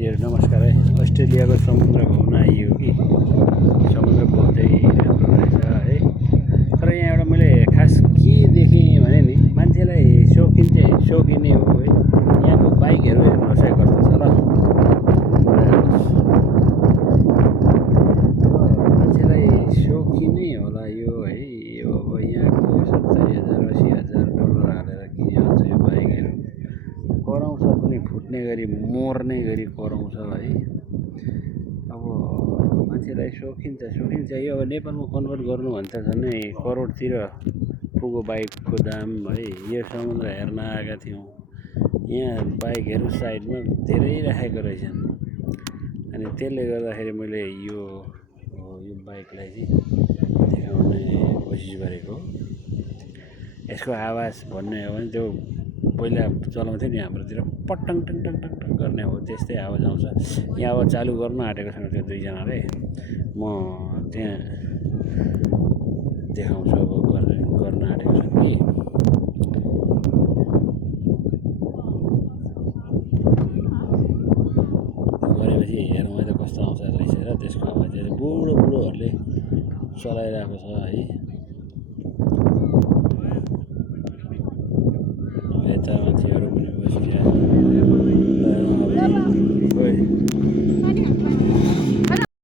साथीहरू नमस्कार है। अस्ट्रेलियाको समुद्र घुम्न आइयो कि समुद्र बहुतै राम्रो रहेछ है। तर यहाँ एउटा मैले खास के देखेँ भने नि मान्छेलाई सोखिने हो है। यहाँको बाइकहरू हेर्नुहोस् है कस्तो छ ल। मान्छेलाई सोखिनै होला यो है। यो अब यहाँको 70,000 $80,000 हालेर किनिहाल्छ यो बाइकहरू। कराउँछ पनि फुट्ने गरी मर्ने गरी कराउँछ है। अब मान्छेलाई सोखिन्छ यो अब नेपालमा कन्भर्ट गर्नु भने त झन्डै करोडतिर पुगो बाइकको दाम है। यो समुद्र हेर्न आएका थियौँ, यहाँ बाइकहरू साइडमा धेरै राखेको रहेछन्। अनि त्यसले गर्दाखेरि मैले यो बाइकलाई चाहिँ देखाउने कोसिस गरेको। यसको आवाज भन्ने हो भने त्यो पहिला चलाउँथ्यो नि हाम्रोतिर पटङ टङ टङ टङ टङ गर्ने हो, त्यस्तै आवाज आउँछ। यहाँ अब चालु गर्नु आँटेको छन् त्यो दुईजनाले, म त्यहाँ देखाउँछु। अब गर्न आँटेको छन् कि गरेपछि हेरौँ है त कस्तो आउँछ रहेछ र त्यसको आवाज बुढोहरूले चलाइरहेको छ है।